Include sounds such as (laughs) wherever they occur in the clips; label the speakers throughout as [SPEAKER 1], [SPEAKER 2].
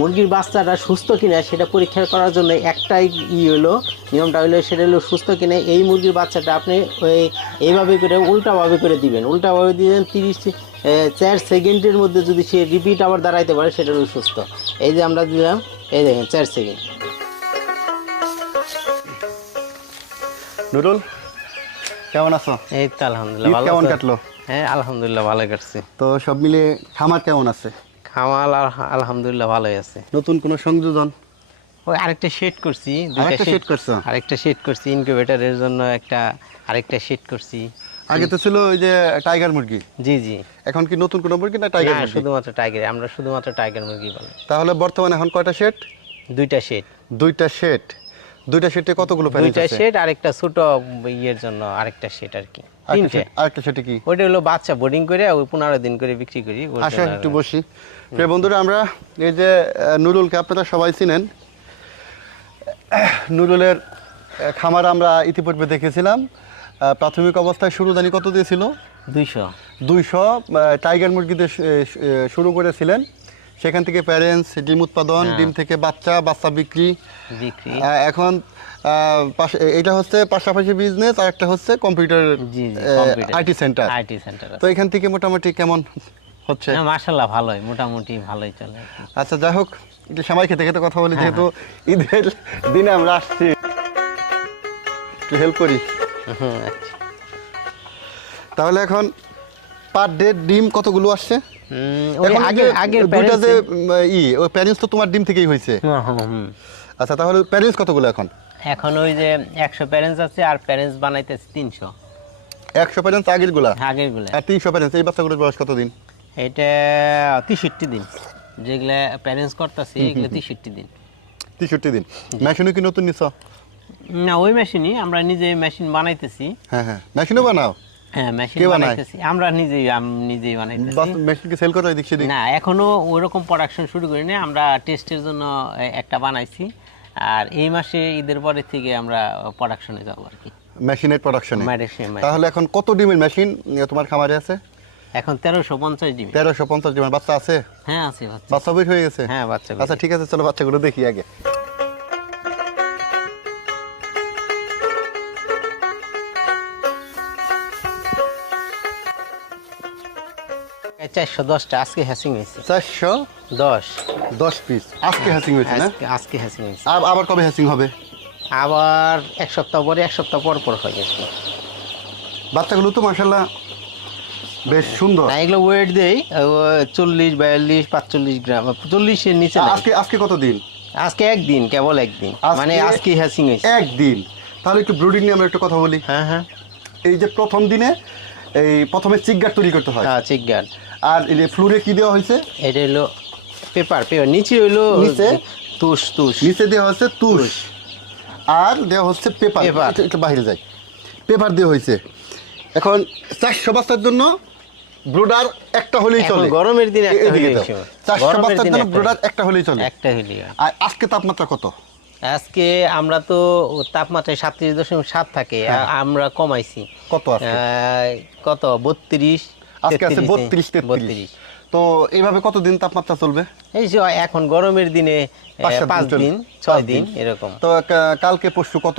[SPEAKER 1] মুরগির বাচ্চাটা সুস্থ কিনা সেটা পরীক্ষা করার জন্য একটাই ই হলো নিয়মটা হলো সেটা হলো সুস্থ কিনা এই মুরগির বাচ্চাটা আপনি ওই এইভাবে করে উল্টাভাবে করে দিবেন। উল্টাভাবে দিবেন তিরিশ চার সেকেন্ডের মধ্যে যদি সে রিপিট আবার দাঁড়াইতে পারে সেটা হলো সুস্থ। এই যে আমরা দিলাম এই দেখেন চার সেকেন্ড।
[SPEAKER 2] নুরুল কেমন আছো?
[SPEAKER 1] এই তো আলহামদুলিল্লাহ ভালো
[SPEAKER 2] কেমন কাটলো?
[SPEAKER 1] হ্যাঁ আলহামদুলিল্লাহ ভালো কাটছে।
[SPEAKER 2] তো সব মিলে খামার কেমন আছে?
[SPEAKER 1] খামাল আল- আলহামদুলিল্লাহ ভালোই আছে।
[SPEAKER 2] নতুন কোনো সংযোজন?
[SPEAKER 1] ওই আরেকটা শেড করছি দুইটা শেড
[SPEAKER 2] করছ?
[SPEAKER 1] আরেকটা শেড করছি ইনকিউবেটরের জন্য একটা আরেকটা শেড করছি।
[SPEAKER 2] আগে তো ছিল ওই যে টাইগার মুরগি।
[SPEAKER 1] জি জি।
[SPEAKER 2] এখন কি নতুন কোনো মুরগি না টাইগার মুরগি?
[SPEAKER 1] শুধুমাত্র টাইগার আমরা শুধুমাত্র টাইগার মুরগি বলি।
[SPEAKER 2] তাহলে বর্তমানে এখন কয়টা সেট
[SPEAKER 1] দুইটা শেড
[SPEAKER 2] দুইটা সেট দুইটা সেটে কতগুলো প্যারেন্ট
[SPEAKER 1] দুইটা শেড আরেকটা ছোট ইয়ের জন্য আরেকটা শেড আর কি।
[SPEAKER 2] আরেকটা
[SPEAKER 1] তিনটে।
[SPEAKER 2] আরেকটা সেটে কি?
[SPEAKER 1] ওইটা হলো বাচ্চা বোর্ডিং করে ওই পনেরো দিন করে বিক্রি করি।
[SPEAKER 2] আসো একটু বসি। প্রিয় বন্ধুরা আমরা এই যে নুরুলকে আপনারা সবাই চিনেন। নুরুলের খামার আমরা ইতিপূর্বে দেখেছিলাম। প্রাথমিক অবস্থায় শুরু জানি কত দিয়েছিল?
[SPEAKER 1] দুইশো।
[SPEAKER 2] দুইশো টাইগার মুরগিতে শুরু করেছিলেন। সেখান থেকে প্যারেন্টস ডিম উৎপাদন
[SPEAKER 1] হ্যাঁ।
[SPEAKER 2] ডিম থেকে বাচ্চা বাচ্চা বিক্রি। এখন এটা হচ্ছে পাশাপাশি বিজনেস আর একটা হচ্ছে কম্পিউটার আইটি সেন্টার তো এখান থেকে মোটামুটি কেমন হচ্ছে?
[SPEAKER 1] মাশাল্লাহ ভালোই মোটামুটি ভালোই চলে
[SPEAKER 2] আচ্ছা যাই হোক একটু সময় খেতে খেতে কথা বলি যেহেতু ঈদের দিনে আমরা আসছি। একটু হেল্প করি। তাহলে এখন পার ডে ডিম কতগুলো আসছে?
[SPEAKER 1] হুম, আগে
[SPEAKER 2] দুইটা যে ই ওই প্যারেন্টস তো তোমার ডিম থেকেই হয়েছে।
[SPEAKER 1] হুম, হুম।
[SPEAKER 2] আচ্ছা তাহলে প্যারেন্টস কতগুলো এখন?
[SPEAKER 1] এখন ওই যে একশো প্যারেন্টস আছে আর প্যারেন্টস বানাইতেছে তিনশো।
[SPEAKER 2] একশো প্যারেন্টস
[SPEAKER 1] আগেরগুলা আগেরগুলা
[SPEAKER 2] আর তিনশো প্যারেন্টস এই বাচ্চাগুলোর বয়স কতদিন?
[SPEAKER 1] এটা তেষট্টি দিন। যেগুলা প্যারেন্টস করতেছে এগুলো তেষট্টি দিন।
[SPEAKER 2] তেষট্টি দিন। মেশিনও কি নতুন নিছ?
[SPEAKER 1] না ওই মেশিনই। আমরা নিজে মেশিন বানাইতেছি।
[SPEAKER 2] হ্যাঁ হ্যাঁ। মেশিনও বানাও?
[SPEAKER 1] হ্যাঁ মেশিন বানাইতেছি। আমরা নিজেই নিজেই বানাইতেছি।
[SPEAKER 2] মেশিনকে সেল করো এদিক
[SPEAKER 1] না এখনও ওইরকম প্রোডাকশন শুরু করিনি। আমরা টেস্টের জন্য একটা বানাইছি। আর এই মাসে ঈদের পরে থেকে আমরা প্রোডাকশনে যাব আর কি।
[SPEAKER 2] মেশিনের প্রোডাকশনে। তাহলে এখন কত ডিমের মেশিন তোমার খামারে আছে?
[SPEAKER 1] এখন তেরোশো পঞ্চাশ ডিম
[SPEAKER 2] তেরোশো পঞ্চাশ ডিমের বাচ্চা আছে?
[SPEAKER 1] হ্যাঁ আছে বাচ্চা।
[SPEAKER 2] বাচ্চা বের হয়ে গেছে?
[SPEAKER 1] হ্যাঁ বাচ্চা
[SPEAKER 2] আচ্ছা ঠিক আছে চলো বাচ্চাগুলো দেখি আগে।
[SPEAKER 1] চারশো দশটা আজকে হ্যাসিং হয়েছে।
[SPEAKER 2] চারশো
[SPEAKER 1] দশ?
[SPEAKER 2] দশ। পিস আজকে হ্যাচিং হয়েছে না?
[SPEAKER 1] আজকে আজকে হ্যাসিং হয়েছে।
[SPEAKER 2] আবার কবে হ্যাসিং হবে?
[SPEAKER 1] আবার এক সপ্তাহ পরে এক সপ্তাহ পর পর হয়ে গেছে।
[SPEAKER 2] বাচ্চাগুলো তো মাসাল্লাহ বেশ সুন্দর।
[SPEAKER 1] না এগুলো ওয়েট দেই চল্লিশ বিয়াল্লিশ পাঁচচল্লিশ গ্রাম চল্লিশের নিচে
[SPEAKER 2] আজকে আজকে কত দিন?
[SPEAKER 1] আজকে একদিন কেবল একদিন। মানে আজকে হ্যাসিং হয়েছে।
[SPEAKER 2] একদিন। তাহলে একটু ব্রুডিং নিয়ে আমরা একটু কথা বলি।
[SPEAKER 1] হ্যাঁ হ্যাঁ।
[SPEAKER 2] এই যে প্রথম দিনে এই প্রথমে চিকগার তৈরি করতে হয়।
[SPEAKER 1] হ্যাঁ গান
[SPEAKER 2] আর এই যে ফ্লোরে কি দেওয়া হয়েছে?
[SPEAKER 1] এটা হলো পেপার পেপার নিচে হইল
[SPEAKER 2] নিচে?
[SPEAKER 1] তুষ তুষ।
[SPEAKER 2] নিচে দেওয়া হচ্ছে তুষ। আর দেওয়া হচ্ছে পেপার
[SPEAKER 1] পেপার।
[SPEAKER 2] একটু- বাইরে যাই। পেপার দেওয়া হয়েছে। এখন চারশো বাচ্চার জন্য ব্রোডার একটা হলেই চলে।
[SPEAKER 1] গরমের দিনে একটা হলেই চলে।
[SPEAKER 2] চারশো
[SPEAKER 1] গরমের
[SPEAKER 2] জন্য
[SPEAKER 1] একটা
[SPEAKER 2] ব্রোডার একটা হলেই চলে।
[SPEAKER 1] একটা হইলি
[SPEAKER 2] আর আজকে তাপমাত্রা কত?
[SPEAKER 1] আজকে আমরা তো তাপমাত্রা সাতত্রিশ দশমিক সাত থাকে
[SPEAKER 2] হ্যাঁ।
[SPEAKER 1] আমরা কমাইছি।
[SPEAKER 2] কত
[SPEAKER 1] কত? বত্রিশ
[SPEAKER 2] আজকে আছে বত্রিশ তেত্রিশ। তো এইভাবে কতদিন তাপমাত্রা চলবে?
[SPEAKER 1] এই যে এখন গরমের দিনে
[SPEAKER 2] পাঁচ দিন
[SPEAKER 1] ছয়
[SPEAKER 2] দিন।
[SPEAKER 1] এরকম।
[SPEAKER 2] তো কালকে পরশু কত?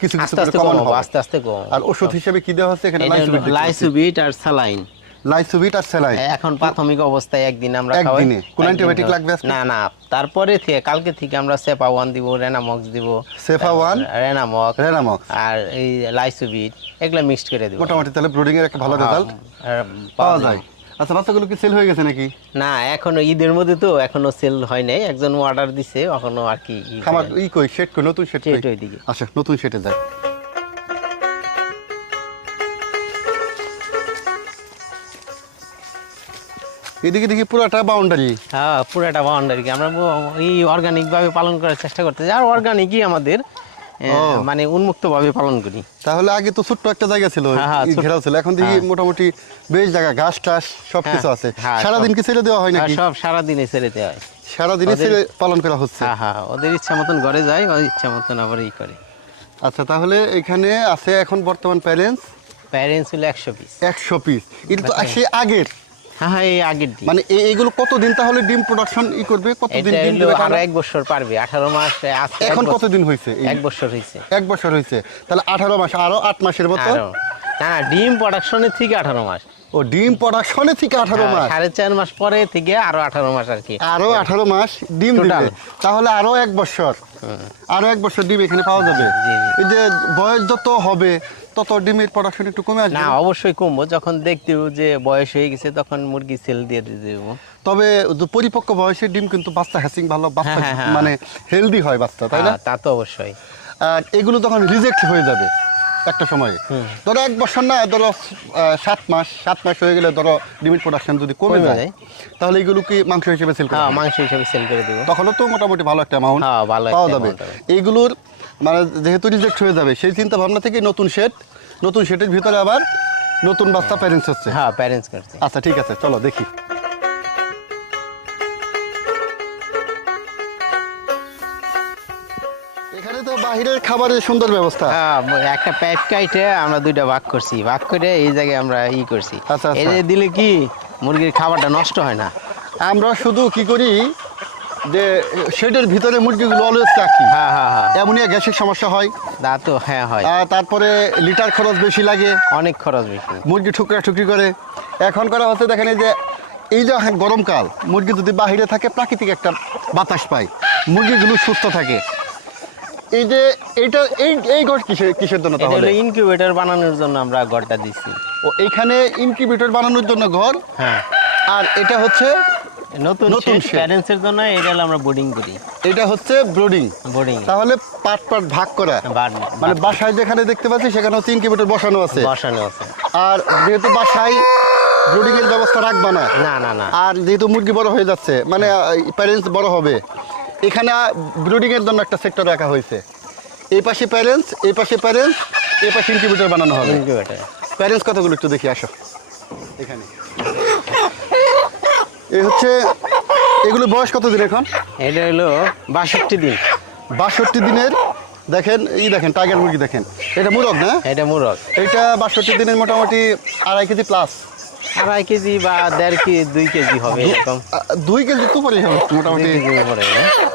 [SPEAKER 2] কিছু কিছু
[SPEAKER 1] আস্তে আস্তে
[SPEAKER 2] কমানো
[SPEAKER 1] আস্তে আস্তে কমাবো।
[SPEAKER 2] আর ওষুধ হিসেবে কি দেওয়া হচ্ছে এখানে? লাইসোবিট
[SPEAKER 1] আর স্যালাইন।
[SPEAKER 2] লাইসোবিট আর স্যালাইন
[SPEAKER 1] এখন প্রাথমিক অবস্থায় একদিন আমরা খাওয়াই।
[SPEAKER 2] একদিনে? কোনো
[SPEAKER 1] খাওয়াই।
[SPEAKER 2] লাগবে
[SPEAKER 1] না না তারপরে থেকে কালকে থেকে আমরা সেপা ওয়ান দিব রেনামক্স দিব।
[SPEAKER 2] ওয়ান?
[SPEAKER 1] রেনামক্স।
[SPEAKER 2] রেনামক্স।
[SPEAKER 1] আর এই লাইসোবিট এগুলো মিক্সড করে দেবো।
[SPEAKER 2] মোটামুটি তাহলে ব্রুডিং এর একটা ভালো রেজাল্ট পাওয়া যায়। আচ্ছা বাচ্চাগুলো কি সেল হয়ে গেছে নাকি?
[SPEAKER 1] না এখনও ঈদের মধ্যে তো এখনও সেল হয় নাই। একজন অর্ডার দিছে এখনও আর কি ই
[SPEAKER 2] খামার ই কই শেড কই নতুন শেড কই। আচ্ছা নতুন শেডে যায় এদিকে দেখি পুরাটা বাউন্ডারি
[SPEAKER 1] হ্যাঁ পুরাটা বাউন্ডারি আমরা এই অর্গানিক ভাবে পালন করার চেষ্টা করতে আর অর্গানিকই আমাদের মানে উন্মুক্ত ভাবে পালন করি।
[SPEAKER 2] তাহলে আগে তো ছোট্ট একটা জায়গা ছিল
[SPEAKER 1] হ্যাঁ, হ্যাঁ,
[SPEAKER 2] ঘেরাও ছিল। এখন দেখি
[SPEAKER 1] হ্যাঁ।
[SPEAKER 2] মোটামুটি বেশ জায়গা ঘাস টাস সব কিছু
[SPEAKER 1] হ্যাঁ,
[SPEAKER 2] আছে সারাদিন কি ছেড়ে দেওয়া হয় নাকি?
[SPEAKER 1] সব সারাদিনে ছেড়ে দেওয়া হয়।
[SPEAKER 2] সারাদিনে ছেড়ে পালন করা হচ্ছে?
[SPEAKER 1] হ্যাঁ হ্যাঁ ওদের ইচ্ছা মতন ঘরে যায় ওই ইচ্ছা মতন আবার ই করে।
[SPEAKER 2] আচ্ছা তাহলে এখানে আছে এখন বর্তমান প্যারেন্টস
[SPEAKER 1] প্যারেন্টস হলো একশো পিস
[SPEAKER 2] একশো পিস এটা তো
[SPEAKER 1] আচ্ছা।
[SPEAKER 2] সে আগের।
[SPEAKER 1] হ্যাঁ হ্যাঁ এই আগের ডিম
[SPEAKER 2] মানে এইগুলো কতদিন তাহলে ডিম প্রোডাকশন ই করবে? কতদিন ডিম দেবে আরও
[SPEAKER 1] এক বছর পারবে আঠারো মাস
[SPEAKER 2] এখন কতদিন হয়েছে
[SPEAKER 1] এক বছর হয়েছে।
[SPEAKER 2] এক বছর হয়েছে। তাহলে আঠারো মাস আরও আট মাসের মতো?
[SPEAKER 1] না না ডিম প্রোডাকশনের থেকে আঠারো মাস।
[SPEAKER 2] ও ডিম প্রোডাকশনে থেকে আঠারো মাস?
[SPEAKER 1] সাড়ে চার মাস পরে থেকে আরও আঠারো মাস আর কি।
[SPEAKER 2] আরও আঠারো মাস ডিম দিবে। তাহলে আরও এক বছর। আরও এক বছর ডিম এখানে পাওয়া যাবে। এই যে বয়স যত হবে তত ডিমের প্রোডাকশন একটু কমে আসবে?
[SPEAKER 1] না অবশ্যই কমবো। যখন দেখতে যে বয়স হয়ে গেছে তখন মুরগি সেল দিয়ে দেবো।
[SPEAKER 2] তবে পরিপক্ক বয়সের ডিম কিন্তু বাচ্চা হ্যাসিং ভালো বাচ্চা
[SPEAKER 1] হ্যাঁ, হ্যাঁ,
[SPEAKER 2] মানে হেলদি হয় বাচ্চা তাই না?
[SPEAKER 1] হ্যাঁ, তা তো অবশ্যই।
[SPEAKER 2] আর এগুলো তখন রিজেক্ট হয়ে যাবে একটা সময়ে। ধরো এক বছর না ধরো সাত মাস সাত মাস হয়ে গেলে ধরো ডিমের প্রোডাকশন যদি কমে যায়। তাহলে এগুলো কি মাংস হিসেবে সেল
[SPEAKER 1] হ্যাঁ
[SPEAKER 2] করা
[SPEAKER 1] মাংস হিসাবে সেল করে দেবো।
[SPEAKER 2] তখনও তো মোটামুটি ভালো একটা অ্যামাউন্ট
[SPEAKER 1] হ্যাঁ, ভালো
[SPEAKER 2] পাওয়া যাবে। এইগুলোর মানে যেহেতু রিজেক্ট হয়ে যাবে সেই চিন্তা ভাবনা থেকে নতুন শেড নতুন শেডের ভিতরে আবার নতুন বাচ্চা প্যারেন্টস হচ্ছে।
[SPEAKER 1] হ্যাঁ প্যারেন্টস করছে।
[SPEAKER 2] আচ্ছা ঠিক আছে চলো দেখি। এখানে তো বাহিরের খাবারের সুন্দর ব্যবস্থা।
[SPEAKER 1] হ্যাঁ একটা প্যাক কাইটে আমরা দুইটা ভাগ করছি। ভাগ করে এই জায়গায় আমরা ই করছি।
[SPEAKER 2] আচ্ছা, আচ্ছা।
[SPEAKER 1] এই দিলে কি মুরগির খাবারটা নষ্ট হয় না?
[SPEAKER 2] আমরা শুধু কি করি যে শেডের ভিতরে মুরগিগুলো অলওয়েজ রাখি
[SPEAKER 1] হ্যাঁ হ্যাঁ হ্যাঁ।
[SPEAKER 2] অ্যামোনিয়া গ্যাসের সমস্যা হয়।
[SPEAKER 1] তা তো হ্যাঁ হয়।
[SPEAKER 2] আর তারপরে লিটার খরচ বেশি লাগে।
[SPEAKER 1] অনেক খরচ বেশি
[SPEAKER 2] মুরগি ঠুকরা ঠুকরি করে। এখন করা হচ্ছে দেখেন এই যে এই যে গরমকাল মুরগি যদি বাহিরে থাকে প্রাকৃতিক একটা বাতাস পায়। মুরগিগুলো সুস্থ থাকে। এই যে এইটা এই এই ঘর কিসের কিসের জন্য তাহলে
[SPEAKER 1] হলো ইনকিউবেটর বানানোর জন্য আমরা ঘরটা দিচ্ছি
[SPEAKER 2] ও এখানে ইনকিউবেটর বানানোর জন্য ঘর?
[SPEAKER 1] হ্যাঁ।
[SPEAKER 2] আর এটা হচ্ছে
[SPEAKER 1] নতুন
[SPEAKER 2] নতুন shed।
[SPEAKER 1] প্যারেন্টসের জন্য এটা আমরা বোর্ডিং করি।
[SPEAKER 2] এটা হচ্ছে ব্রোডিং
[SPEAKER 1] বোর্ডিং
[SPEAKER 2] তাহলে পার্ট পার্ট ভাগ করা। মানে বাসায় যেখানে দেখতে পাচ্ছি সেখানে হচ্ছে ইনকিউবেটর বসানো আছে।
[SPEAKER 1] বসানো আছে।
[SPEAKER 2] আর যেহেতু বাসায় ব্রোডিং এর ব্যবস্থা রাখবা না
[SPEAKER 1] না না না।
[SPEAKER 2] আর যেহেতু মুরগি বড় হয়ে যাচ্ছে মানে প্যারেন্টস বড় হবে এখানে ব্রুডিং এর জন্য একটা সেক্টর রাখা হয়েছে। এই পাশে প্যারেন্টস এই পাশে প্যারেন্টস এই পাশে ইনকিউবেটর বানানো হবে।
[SPEAKER 1] ইনকিউবেটর
[SPEAKER 2] প্যারেন্টস কতগুলো একটু দেখি আসো। এখানে। এই হচ্ছে এগুলো বয়স কত দিন এখন?
[SPEAKER 1] এটা হলো বাষট্টি দিন।
[SPEAKER 2] বাষট্টি দিনের দেখেন এই দেখেন টাইগার মুরগি দেখেন। এটা মুরগ না?
[SPEAKER 1] এটা মুরগ।
[SPEAKER 2] এটা বাষট্টি দিনের মোটামুটি আড়াই কেজি প্লাস
[SPEAKER 1] আড়াই কেজি বা দেড় কেজি দুই কেজি হবে এরকম।
[SPEAKER 2] দুই কেজি তো পরে হবে মোটামুটি।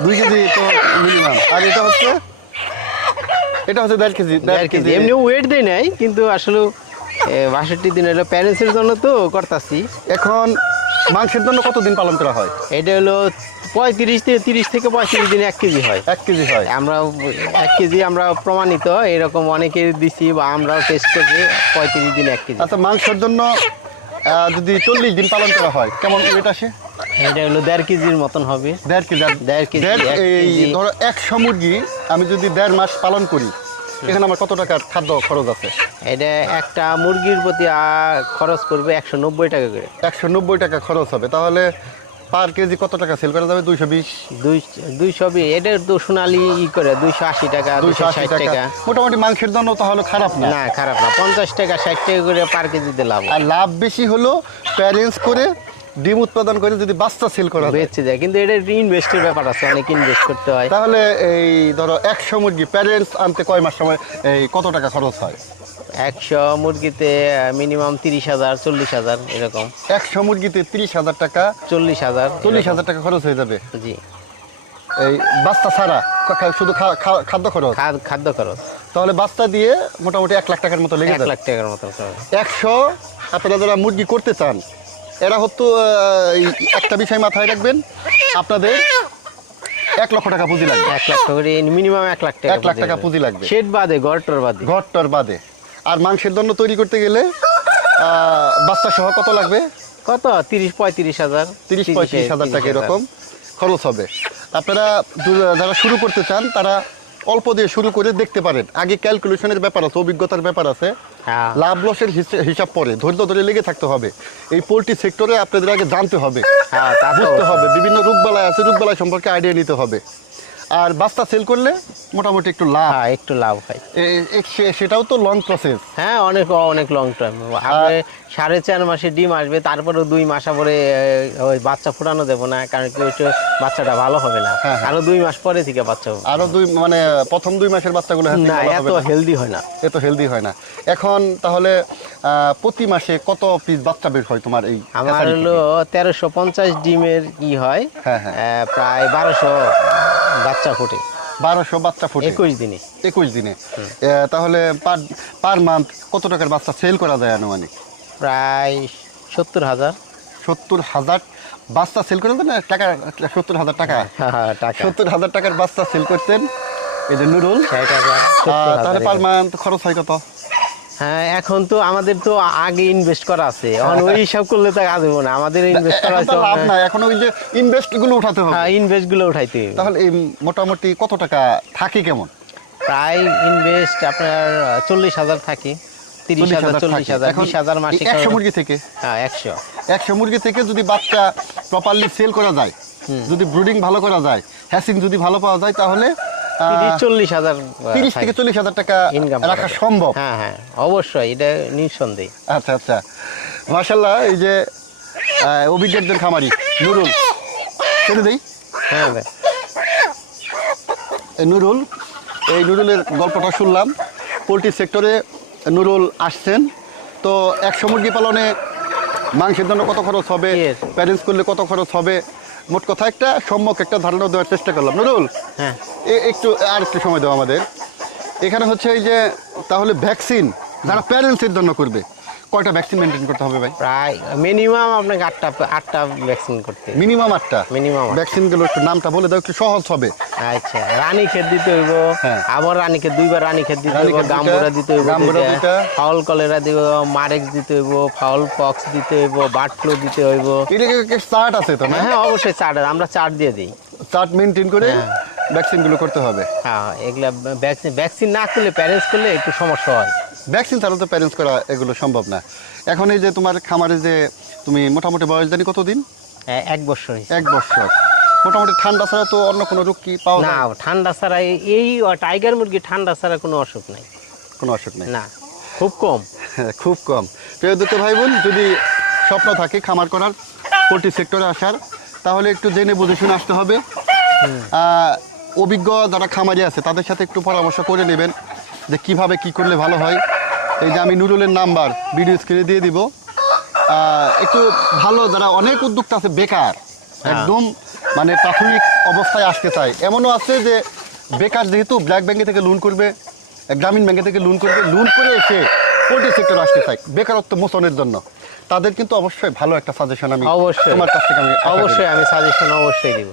[SPEAKER 2] দুই কেজি তো মিনিমাম আর এটা হচ্ছে এটা হচ্ছে দেড় কেজি
[SPEAKER 1] দেড় কেজি। এমনি ওয়েট দেয় নাই কিন্তু আসলে বাষট্টি দিন হলো প্যারেন্টসের জন্য তো করতাছি।
[SPEAKER 2] এখন মাংসের জন্য কতদিন পালন করা হয়?
[SPEAKER 1] এটা হলো পঁয়ত্রিশ থেকে তিরিশ থেকে পঁয়ত্রিশ দিন এক কেজি হয়।
[SPEAKER 2] এক কেজি হয়।
[SPEAKER 1] আমরা এক কেজি আমরা প্রমাণিত এরকম অনেকে দিছি বা আমরাও টেস্ট করছি পঁয়ত্রিশ দিন এক কেজি।
[SPEAKER 2] আচ্ছা মাংসের জন্য যদি চল্লিশ দিন পালন করা হয় কেমন ওয়েট আসে?
[SPEAKER 1] এটা হলো দেড় কেজির মতন হবে।
[SPEAKER 2] দেড় কেজি
[SPEAKER 1] দেড় কেজি।
[SPEAKER 2] ধরো একশো মুরগি আমি যদি দেড় মাস পালন করি এখানে আমার কত টাকার খাদ্য খরচ আছে?
[SPEAKER 1] এটা একটা মুরগির প্রতি খরচ করবে একশো নব্বই টাকা করে।
[SPEAKER 2] একশো নব্বই টাকা খরচ হবে। তাহলে পার কেজি কত টাকা সেল করা যাবে? দুইশো বিশ?
[SPEAKER 1] দুইশো বি- এটা তো সোনালি ই করে দুইশো আশি টাকা
[SPEAKER 2] দুইশো
[SPEAKER 1] ষাট
[SPEAKER 2] টাকা।
[SPEAKER 1] টাকা।
[SPEAKER 2] মোটামুটি মাংসের জন্য তাহলে খারাপ না?
[SPEAKER 1] না খারাপ না পঞ্চাশ টাকা ষাট টাকা করে পার কেজিতে লাভ
[SPEAKER 2] আর লাভ বেশি হলো প্যারেন্টস করে ডিম উৎপাদন করে যদি বাচ্চা সেল করা
[SPEAKER 1] বেচে যায়। কিন্তু এটা ইনভেস্টের ব্যাপার আছে অনেক ইনভেস্ট করতে হয়।
[SPEAKER 2] তাহলে এই ধরো একশো মুরগি প্যারেন্টস আনতে কয় মাস সময় এই কত টাকা খরচ হয়?
[SPEAKER 1] একশো মুরগিতে মিনিমাম তিরিশ হাজার চল্লিশ হাজার এরকম।
[SPEAKER 2] একশো মুরগিতে তিরিশ হাজার টাকা
[SPEAKER 1] চল্লিশ হাজার
[SPEAKER 2] চল্লিশ হাজার টাকা খরচ হয়ে যাবে?
[SPEAKER 1] জি।
[SPEAKER 2] এই বাচ্চা ছাড়া শুধু খাদ্য খরচ?
[SPEAKER 1] খাদ- খাদ্য খরচ।
[SPEAKER 2] তাহলে বাচ্চা দিয়ে মোটামুটি এক লাখ টাকার মতো লেগে
[SPEAKER 1] এক লাখ টাকার মতো
[SPEAKER 2] একশো আপনারা যারা মুরগি করতে চান এরা হতো একটা বিষয় মাথায় রাখবেন আপনাদের এক লক্ষ টাকা পুঁজি লাগবে।
[SPEAKER 1] এক লাখ টাকা করে মিনিমাম এক লাখ টাকা
[SPEAKER 2] এক লাখ টাকা পুঁজি লাগবে।
[SPEAKER 1] শেড বাদে গড়টর বাদে।
[SPEAKER 2] ঘরটার বাদে। আর মাংসের জন্য তৈরি করতে গেলে বাচ্চা সহ কত লাগবে?
[SPEAKER 1] কত? তিরিশ পঁয়ত্রিশ হাজার।
[SPEAKER 2] তিরিশ পঁয়ত্রিশ হাজার টাকা এরকম খরচ হবে। আপনারা যারা শুরু করতে চান তারা অল্প দিয়ে শুরু করে দেখতে পারেন। আগে ক্যালকুলেশনের ব্যাপার আছে অভিজ্ঞতার ব্যাপার আছে।
[SPEAKER 1] হ্যাঁ।
[SPEAKER 2] লাভ লসের হিসাব পরে ধৈর্য ধরে লেগে থাকতে হবে। এই পোলট্রি সেক্টরে আপনাদের আগে জানতে হবে।
[SPEAKER 1] হ্যাঁ
[SPEAKER 2] বুঝতে হবে বিভিন্ন রোগবালাই আছে রোগবালাই সম্পর্কে আইডিয়া নিতে হবে। আর বাচ্চা সেল করলে মোটামুটি একটু লাভ।
[SPEAKER 1] হ্যাঁ একটু লাভ হয়।
[SPEAKER 2] সেটাও তো লং প্রসেস
[SPEAKER 1] হ্যাঁ অনেক অনেক লং টাইম আপনি সাড়ে চার মাসে ডিম আসবে তারপরে দুই মাস পরে ওই বাচ্চা ফুটানো দেবো না কারণ কি ওইটা বাচ্চাটা ভালো হবে না।
[SPEAKER 2] হ্যাঁ, হ্যাঁ।
[SPEAKER 1] আরও দুই মাস পরে থেকে বাচ্চা হবে।
[SPEAKER 2] আরও দুই মানে প্রথম দুই মাসের বাচ্চাগুলো hatching
[SPEAKER 1] না এত হেলদি হয় না।
[SPEAKER 2] এত হেলদি হয় না। এখন তাহলে প্রতি মাসে কত পিস বাচ্চা বের হয় তোমার এই
[SPEAKER 1] আমার হলো তেরোশো পঞ্চাশ ডিমের কি হয়
[SPEAKER 2] হ্যাঁ, হ্যাঁ।
[SPEAKER 1] প্রায় বারোশো। বাচ্চা ফুটে।
[SPEAKER 2] বারোশো বাচ্চা ফুটে।
[SPEAKER 1] একুশ দিনে।
[SPEAKER 2] একুশ দিনে। তাহলে পার পার মান্থ কত টাকার বাচ্চা সেল করা যায় আনুমানিক?
[SPEAKER 1] প্রায় সত্তর হাজার।
[SPEAKER 2] সত্তর হাজার বাচ্চা সেল করে দেন টাকা সত্তর হাজার টাকা?
[SPEAKER 1] হ্যাঁ,
[SPEAKER 2] সত্তর হাজার টাকার বাচ্চা সেল করতেন। এই যে নুরুল। তাহলে পার মান্থ খরচ হয় কত?
[SPEAKER 1] হ্যাঁ এখন তো আমাদের তো আগে ইনভেস্ট করা আছে। এখন ওই সব করলে তো কাজ হবে না। আমাদের ইনভেস্ট করা আছে
[SPEAKER 2] লাভ নাই। এখন ওই যে ইনভেস্টগুলো উঠাতে হবে।
[SPEAKER 1] হ্যাঁ ইনভেস্টগুলো উঠাইতে হবে।
[SPEAKER 2] তাহলে এই মোটামুটি কত টাকা থাকে কেমন?
[SPEAKER 1] প্রায় ইনভেস্ট আপনার চল্লিশ হাজার থাকে। তিরিশ হাজার চল্লিশ হাজার বিশ হাজার মাসে
[SPEAKER 2] একশো মুরগি থেকে?
[SPEAKER 1] হ্যাঁ একশো।
[SPEAKER 2] একশো মুরগি থেকে যদি বাচ্চা প্রপারলি সেল করা যায় যদি ব্রুডিং ভালো করা যায় হ্যাসিং যদি ভালো পাওয়া যায় তাহলে
[SPEAKER 1] চল্লিশ হাজার
[SPEAKER 2] তিরিশ থেকে চল্লিশ হাজার টাকা
[SPEAKER 1] ইনকাম
[SPEAKER 2] রাখা সম্ভব।
[SPEAKER 1] হ্যাঁ হ্যাঁ অবশ্যই এটা নিঃসন্দেহ।
[SPEAKER 2] আচ্ছা আচ্ছা। মার্শাল্লাহ এই যে অভিজ্ঞ একজন খামারি নুরুল। ছেড়ে দেই?
[SPEAKER 1] হ্যাঁ ভাই।
[SPEAKER 2] নুরুল এই নুরুলের গল্পটা শুনলাম। পোলট্রি সেক্টরে নুরুল আসছেন। তো একশো মুরগি পালনে মাংসের জন্য কত খরচ হবে. প্যারেন্টস করলে কত খরচ হবে? মোট কথা একটা সম্যক একটা ধারণা দেওয়ার চেষ্টা করলাম। নুরুল
[SPEAKER 1] হ্যাঁ।
[SPEAKER 2] এ- একটু আর একটু সময় দাও আমাদের। এখানে হচ্ছে এই যে তাহলে ভ্যাকসিন যারা প্যারেন্টসের জন্য করবে কয়টা ভ্যাকসিন মেনটেন করতে হবে ভাই?
[SPEAKER 1] প্রায় মিনিমাম আপনাকে আটটা আটটা ভ্যাকসিন করতে
[SPEAKER 2] মিনিমাম আটটা। ভ্যাকসিনগুলো একটু নামটা বলে দাও একটু সহজ হবে।
[SPEAKER 1] আচ্ছা রানী খেত দিতে হইব।
[SPEAKER 2] হ্যাঁ।
[SPEAKER 1] আবার দুইবার রানী খেত দিতে হইব গাম্বুরা দিতে হইব। ফাউল কলেরা দিব মারেক্স দিতে হইব ফাউল পক্স দিতে হইব বার্ড ফ্লু দিতে হইব।
[SPEAKER 2] এটা চার্ট আছে তো
[SPEAKER 1] হ্যাঁ অবশ্যই চার্ট আমরা চার্ট দিয়ে দিই।
[SPEAKER 2] চার্ট মেনটেন করে। ভ্যাকসিনগুলো করতে হবে।
[SPEAKER 1] হ্যাঁ এগুলা ভ্যাকসিন ভ্যাকসিন না করলে প্যারেন্টস করলে একটু সমস্যা হয়।
[SPEAKER 2] ভ্যাকসিন ছাড়া তো প্যারেন্টস করা এগুলো সম্ভব না। এখন এই যে তোমার খামারে যে তুমি মোটামুটি বয়স জানি কতদিন?
[SPEAKER 1] হ্যাঁ, এক বছর।
[SPEAKER 2] এক বছর। মোটামুটি ঠান্ডা ছাড়া তো অন্য কোনো রোগ কি পাওয়া
[SPEAKER 1] না ঠান্ডা ছাড়া এই- টাইগার মুরগি ঠান্ডা ছাড়া কোনো অসুখ নাই।
[SPEAKER 2] কোনো অসুখ নেই?
[SPEAKER 1] না খুব কম।
[SPEAKER 2] হ্যাঁ, (laughs) খুব কম। প্রিয় দুটো ভাই বোন যদি স্বপ্ন থাকে খামার করার পোলট্রি সেক্টরে আসার তাহলে একটু জেনে বুঝে শুনে আসতে হবে। অভিজ্ঞ যারা খামারি আছে তাদের সাথে একটু পরামর্শ করে নেবেন যে কীভাবে কি করলে ভালো হয়। এই যে আমি নুরুলের নাম্বার ভিডিও স্ক্রিনে দিয়ে দিব। একটু ভালো যারা অনেক উদ্যোক্তা আছে বেকার। একদম মানে প্রাথমিক অবস্থায় আসতে চায়। এমনও আছে যে বেকার যেহেতু ব্ল্যাক ব্যাংকে থেকে লোন করবে গ্রামীণ ব্যাংকে থেকে লোন করবে লোন করে এসে পোল্ট্রি সেক্টর আসতে চায় বেকারত্ব মোচনের জন্য। তাদের কিন্তু অবশ্যই ভালো একটা সাজেশন আমি
[SPEAKER 1] অবশ্যই।
[SPEAKER 2] তোমার কাছ থেকে আমি
[SPEAKER 1] অবশ্যই আমি সাজেশন অবশ্যই দিব।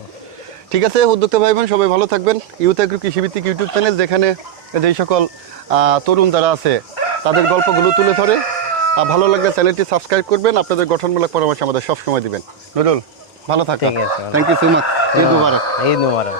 [SPEAKER 2] ঠিক আছে উদ্যোক্তা ভাই বোন সবাই ভালো থাকবেন। ইউথ কৃষিভিত্তিক ইউটিউব চ্যানেল যেখানে যেই সকল তরুণ যারা আছে তাদের গল্পগুলো তুলে ধরে। আর ভালো লাগলে চ্যানেলটি সাবস্ক্রাইব করবেন। আপনাদের গঠনমূলক পরামর্শ আমাদের সবসময় দিবেন। নুরুল ভালো
[SPEAKER 1] থাকেন
[SPEAKER 2] thank you so much Eid Mubarak.
[SPEAKER 1] Eid Mubarak.